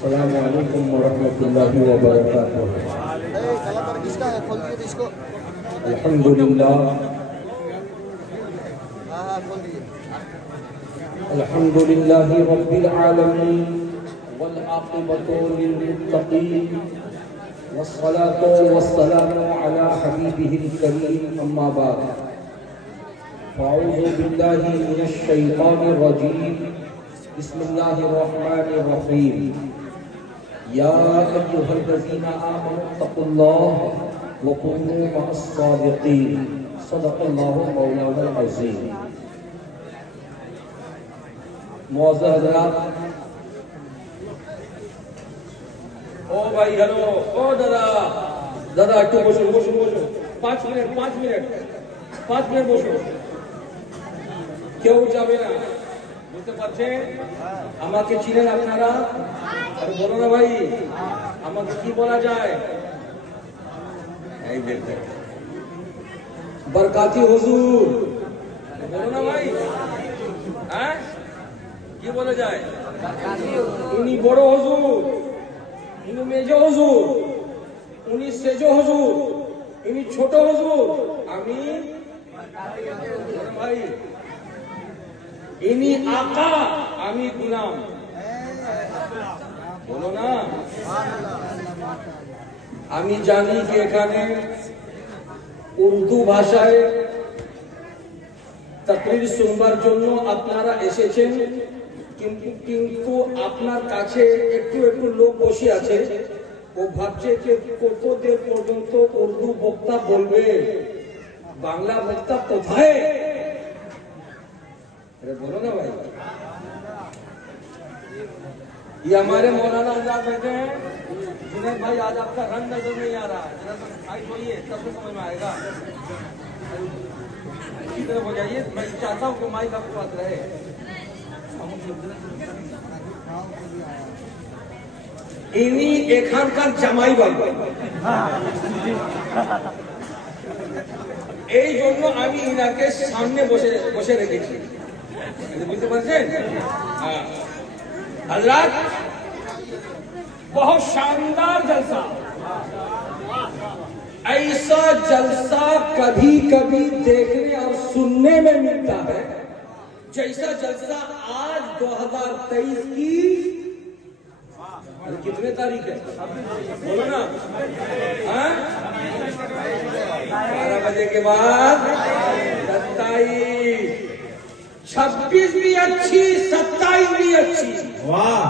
السلام علیکم ورحمۃ اللہ وبرکاتہ۔ الحمد للہ الحمد للہ رب العالمین والعاقبۃ للمتقین والصلاة والسلام علی حبیبہ الکریم اما بعد فاعوذ باللہ من الشیطان الرجیم بسم اللہ الرحمن الرحیم یا ایھا الذین آمنوا اتقوا اللہ وکونوا مع الصادقین صدق اللہ مولانا العظیم۔ معزز حضرات، او بھائی ہلو، او দাদা একটু বসুন বসুন বসুন, 5 মিনিট বসুন, কেউ যাবে না, বুঝতে পারছেন? আমাকে চিনেন আপনারা? আরে বলো না ভাই, আমাকে কি বলা যায়? এই দেখতে বরকাতি হুজুর, বলো না ভাই, হ্যাঁ কি বলা যায়? ইনি বড় হুজুর, ইনি মেজো হুজুর, উনি সেজো হুজুর, ইনি ছোট হুজুর, আমি ভাই, ইনি আকা, আমি গুলাম, বলো না? আমি জানি যে এখানে উর্দু ভাষায় তাকরীর শুনবার জন্য আপনারা এসেছেন, কিন্তু আপনার কাছে একটু লোক বসে আছে, ও ভাবছে যে কতদের পর্যন্ত উর্দু বক্তা বলবে, বাংলা বক্তা কোথায়? अरे बोलो ना भाई। ये हमारे मौलाना आजाद बैठे हैं, जुनैद भाई आज आपका रंग नजर नहीं आ रहा है, जरा सा हाइट होइए तब तो समझ में आएगा। इसी तरह हो जाइए, मैं चाहता हूँ कि माइक आपके पास रहे। इनी এখানকার জামাই বাবু, এই জন্য আমি ইনাকে সামনে বসে রেখেছি, বুঝতে পারছেন? हजरत बहुत शानदार जलसा, ऐसा जलसा कभी कभी देखने और सुनने में मिलता है जैसा जलसा आज 2023 की कितने तारीख है बोलो ना? 12 बजे के बाद 27, 26 भी अच्छी, 27 भी अच्छी। वाह!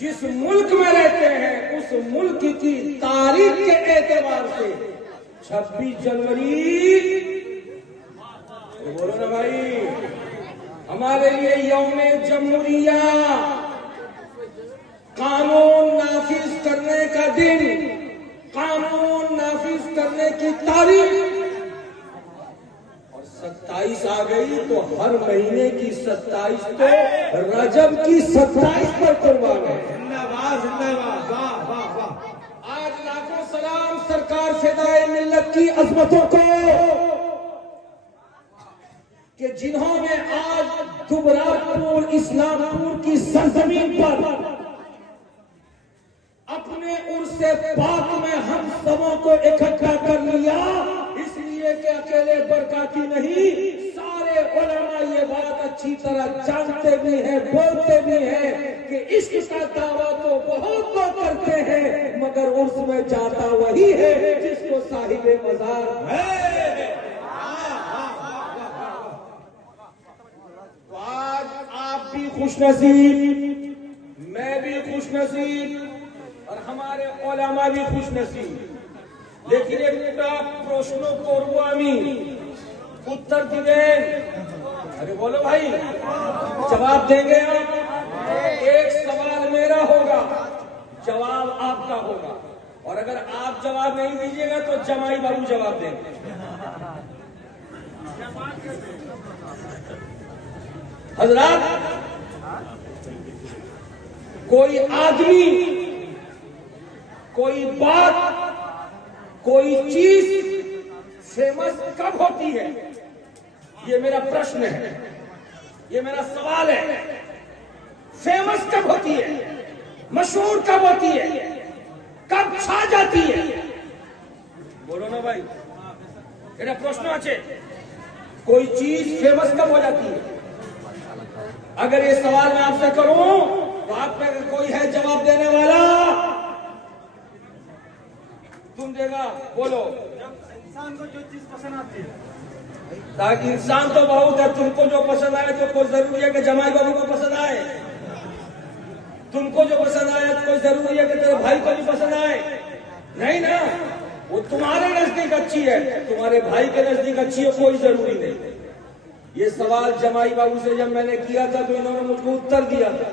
जिस मुल्क में रहते हैं उस मुल्क की तारीख के एतबार से 26 जनवरी, बोलो ना भाई, हमारे लिए यौम जमहूरिया, कानून नाफिज करने का दिन, कानून नाफिज करने की तारीख, और 27 आ गई तो हर महीने की 27 तो रजब की 27 पर कुर्बान है। जिंदाबाद जिंदाबाद, वाह वाह वाह। आज लाखों सलाम सरकार फिदाए मिल्लत की अजमतों को, कि जिन्होंने आज दुबरापुर इस्लामपुर की सरजमीन पर अपने उर्से पाक में हम सबों को इकट्ठा कर लिया, इसलिए कि अकेले बरकाती नहीं, सारे उलमा ये बात अच्छी तरह जानते भी हैं, बोलते भी हैं कि इश्क का दावा तो बहुत लोग करते हैं, मगर उर्स में जाता वही है जिसको साहिबे मज़ार है। तो आज आप भी खुशनसीब, मैं भी खुशनसीब, और हमारे उलमा भी खुशनसीब, लेकिन একটা প্রশ্ন করব আমি, उत्तर दिए, अरे बोलो भाई, जवाब देंगे आप? एक सवाल मेरा होगा, जवाब आपका होगा, और अगर आप जवाब नहीं दीजिएगा तो जमाई बाबू जवाब देंगे। हजरात, कोई आदमी, कोई बात, कोई चीज फेमस कब होती है? ये मेरा प्रश्न है, ये मेरा सवाल है। फेमस कब होती है? मशहूर कब होती है, कब छा जाती है? बोलो ना भाई, এটা প্রশ্ন আছে। कोई चीज फेमस कब हो जाती है? अगर ये सवाल मैं आपसे करूं तो आप में कोई है जवाब देने वाला? तुम देगा, बोलो। इंसान को जो चीज पसंद आती है, ताकि इंसान तो बहुत है, तुमको जो पसंद आए तो कोई जरूरी है कि जमाई बाबू को पसंद आए? तुमको जो पसंद आया तो कोई जरूरी है कि तेरे भाई को भी पसंद आए? नहीं ना, वो तुम्हारे नजदीक अच्छी है, तुम्हारे भाई के नजदीक अच्छी है, कोई जरूरी नहीं। ये सवाल जमाई बाबू से जब मैंने किया था तो इन्होंने मुझको उत्तर दिया था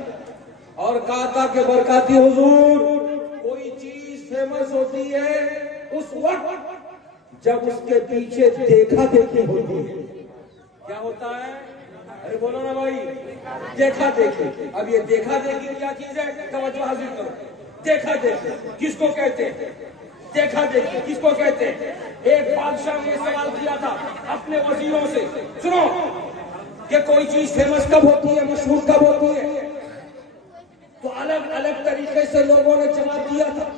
और कहा था कि बरकाती हुजूर, कोई चीज फेमस होती है उस वक्त जब उसके पीछे देखा देखी होती है। क्या होता है? अरे बोलो ना भाई, देखा देखी। अब ये देखा देखी क्या चीज है? तवज्जो हासिल करो। देखा देखी किसको कहते हैं? देखा देखी किसको कहते हैं? एक बादशाह ने सवाल किया था अपने वजीरों से, सुनो कि कोई चीज फेमस कब होती है, मशहूर कब होती है? तो अलग अलग तरीके से लोगों ने जवाब दिया था।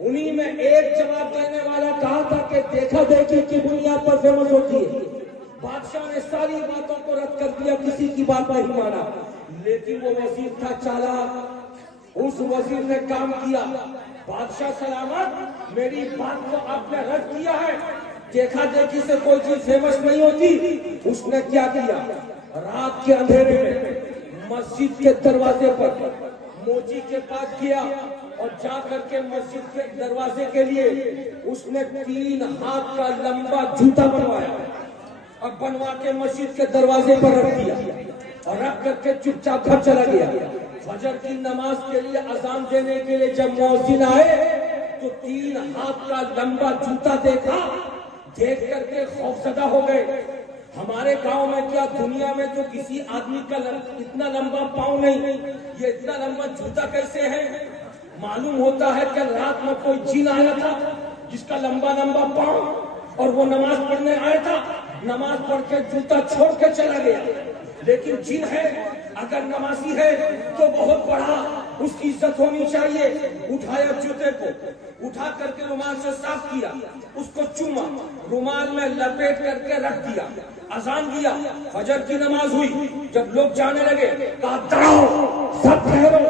उन्हीं में एक जवाब देने वाला कहा था कि देखा देखी की बुनियाद पर फेमस होती है। बादशाह ने सारी बातों को रद्द कर दिया, किसी की बात नहीं माना। लेकिन वो वजीर था चालाक, उस वजीर ने काम किया। बादशाह सलामत, मेरी बात को आपने रद्द किया है, देखा देखी से कोई चीज फेमस नहीं होती। उसने क्या किया? रात के अंधेरे में मस्जिद के दरवाजे पर मोची के पास किया और जा करके मस्जिद के दरवाजे के लिए उसने 3 हाथ का लंबा जूता बनवाया और बनवा के मस्जिद के दरवाजे पर रख दिया और रख करके चुपचाप घर चला गया। फजर की नमाज के लिए अजान देने के लिए जब मुअज्जिन आए तो 3 हाथ का लंबा जूता देखा, देख करके खौफजदा हो गए। हमारे गांव में क्या, दुनिया में तो किसी आदमी का इतना लंबा पाँव नहीं, ये इतना लंबा जूता कैसे है? मालूम होता है कि रात में कोई जिन आया था जिसका लंबा लंबा पाँव और वो नमाज पढ़ने आया था, नमाज पढ़ के जूता छोड़ के चला गया। लेकिन जिन है, अगर नमाजी है तो बहुत बड़ा उसकी इज्जत होनी चाहिए। उठाया जूते को, उठा करके रुमाल से साफ किया, उसको चूमा, रुमाल में लपेट करके रख दिया, अजान दिया, फजर की नमाज हुई। जब लोग जाने लगे कहा डराओ, सब ठहरो,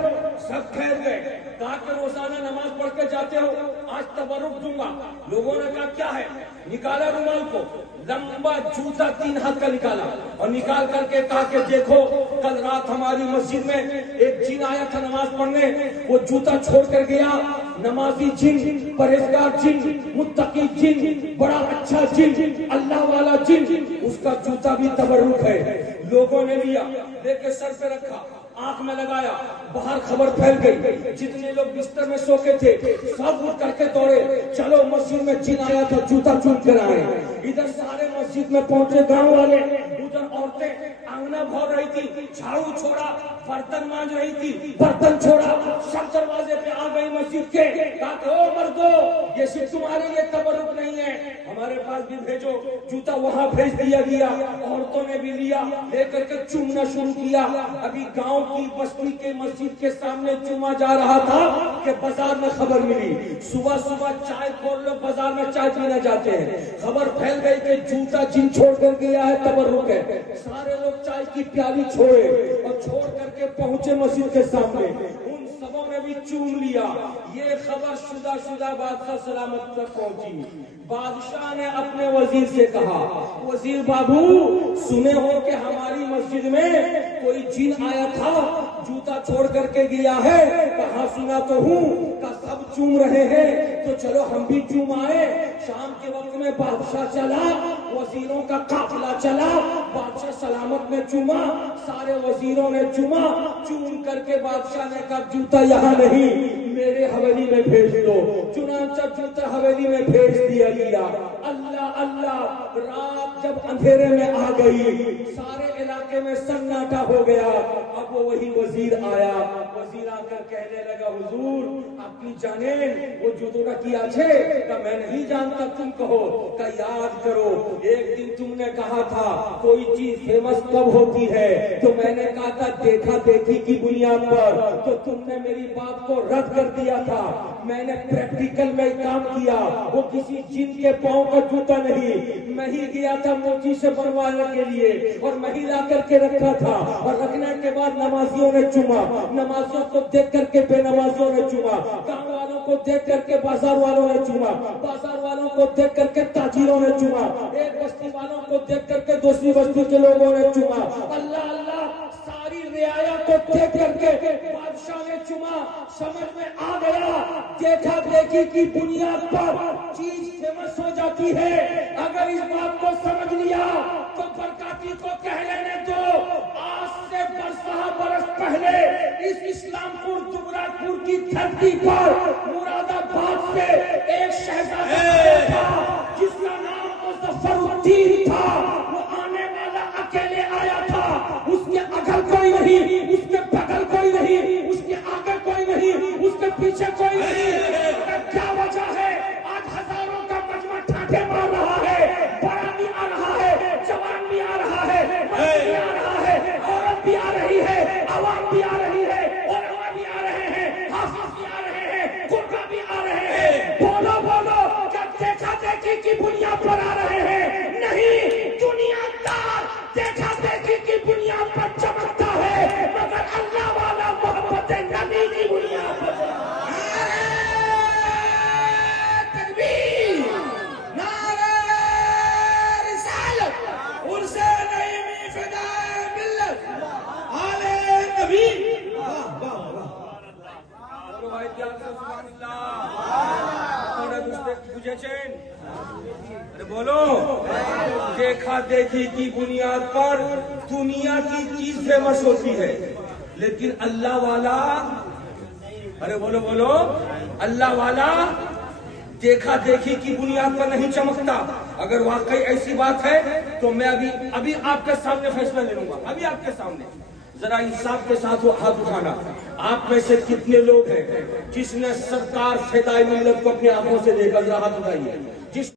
सब ठहर गए। कहा कि रोजाना नमाज पढ़ के जाते हो, आज तबरुक दूंगा। लोगों ने कहा क्या है? निकाला रुमाल को, लंबा जूता 3 हाथ का निकाला और निकाल करके कहा कि देखो, कल रात हमारी मस्जिद में एक जिन आया था नमाज पढ़ने, वो जूता छोड़ कर गया। नमाजी जिन, परहेजगार जिन, मुत्तकी जिन, बड़ा अच्छा जिन, अल्लाह वाला जिन, उसका जूता भी तबरुक है। लोगों ने लिया, लेके सर पे रखा, आंख में लगाया, बाहर खबर फैल गई। जितने लोग बिस्तर में सो के थे सब उठ करके दौड़े, चलो मस्जिद में जिन आया था, जूता चूम कर आए। इधर सारे मस्जिद में पहुंचे गांव वाले, उधर औरतें आंगना भर रही थी, झाड़ू छोड़ा, बर्तन मांज रही थी, बर्तन छोड़ा, सब दरवाजे पे आ गई मस्जिद के। कहा ओ मर्दो, ये सिर्फ तुम्हारे लिए तबरुक नहीं है, हमारे पास भी भेजो। जूता वहां भेज दिया गया, औरतों ने भी लिया, लेकर के चूमना शुरू किया। अभी गांव की बस्ती के मस्जिद के सामने चूमा जा रहा था कि बाजार में खबर मिली। सुबह सुबह चाय खोल लो, बाजार में चाय पीने जाते हैं, खबर फैल गई कि जूता जिन छोड़ कर गया है, तबरुक है। सारे लोग चाय की प्याली छोड़े और छोड़ करके पहुंचे मस्जिद के सामने। उन सबों ने भी चूम लिया। ये खबर शुदा बादशाह सलामत तक पहुंची। बादशाह ने अपने वजीर से कहा, वजीर बाबू, सुने हो कि हमारी मस्जिद में कोई जिन आया था, जूता छोड़ करके गया है? कहा सुना तो हूँ। का सब चूम रहे हैं तो चलो हम भी चूम आए। शाम के वक्त में बादशाह चला, वजीरों का काफिला चला, बादशाह सलामत ने चूमा, सारे वजीरों ने चूमा। चूम करके बादशाह ने कहा जूता यहाँ नहीं, मेरे हवेली में भेज दो। चुनांचा जूता हवेली में भेज दिया गया। अल्लाह अल्लाह, रात जब अंधेरे में आ गई, सारे इलाके में सन्नाटा हो गया। अब वो वही वजीर आया, वजीर आकर कहने लगा, हुजूर आपकी जाने वो जूतों का किया छे? का मैं नहीं जानता, तुम कहो। का یاد کرو ایک دن تم نے کہا تھا کوئی چیز فیمس کب ہوتی ہے، تو میں نے کہا تھا دیکھا دیکھی کی بنیاد پر، تو تم نے میری بات کو رد کر دیا تھا۔ میں نے پریکٹیکل میں کام کیا، وہ کسی جن کے پاؤں کا جوتا نہیں، میں ہی گیا تھا موچی سے بنوانے کے لیے اور میں ہی لا کر کے رکھا تھا، اور رکھنے کے بعد نمازیوں نے چوما، نمازیوں کو دیکھ کر کے بے نمازیوں نے چوما، گاؤں والوں کو دیکھ کر کے بازار والوں نے چوما، بازار والوں کو دیکھ کر کے تاجروں نے چوما، ایک بستی والوں کو دیکھ کر کے دوسری بستی کے لوگوں نے چوما، اللہ اللہ ساری رعایا کو دیکھ کر کے بادشاہ نے چوما۔ سمجھ میں آ گیا دیکھا دیکھی کی بنیاد پر چیز فیمس ہو جاتی ہے۔ اگر اس بات کو سمجھ لیا تو برکاتی کو کہہ لینے دو، آج سے برسہ برس پہلے اس اسلام پور دبرا پور کی دھرتی پر مراد آباد سے ایک شہزادہ تھا جس کا نام مظفر الدین تھا، وہ آنے والا اکیلے آیا تھا، اس کے اگل کوئی نہیں، اس کے بغل کوئی نہیں، اس کے آگے کوئی نہیں، اس کے پیچھے کوئی نہیں۔ کیا وجہ ہے؟ آج ہزاروں کا مجمع ٹھاٹھے مار رہا ہے، بڑا بھی آ رہا ہے، جوان بھی آ رہا ہے، مرد بھی آ رہا ہے، عورت بھی آ رہی ہے، عوام بھی آ رہی ہے، علماء بھی آ رہے ہیں، حافظ بھی آ رہے ہیں، قرآن بھی آ رہے ہیں۔ بولو بولو کیا دیکھا دیکھی کی بنیاد پر آ رہے ہیں؟ نہیں، دنیا دار دیکھا دیکھی کی بنیاد پر چمکتا ہے، مگر اللہ والا محبت نبی کی بنیاد پر۔ بولو دیکھا دیکھی کی بنیاد پر دنیا کی چیز فیمس ہوتی ہے، لیکن اللہ والا، ارے بولو بولو، اللہ والا دیکھا دیکھی کی بنیاد پر نہیں چمکتا۔ اگر واقعی ایسی بات ہے تو میں ابھی آپ کے سامنے فیصلہ لے لوں گا، ابھی آپ کے سامنے۔ ذرا انصاف کے ساتھ وہ ہاتھ اٹھانا، آپ میں سے کتنے لوگ ہیں جس نے سرکار فدائے ملت کو اپنی آنکھوں سے دیکھا؟ ذرا ہاتھ اٹھائیے۔ جس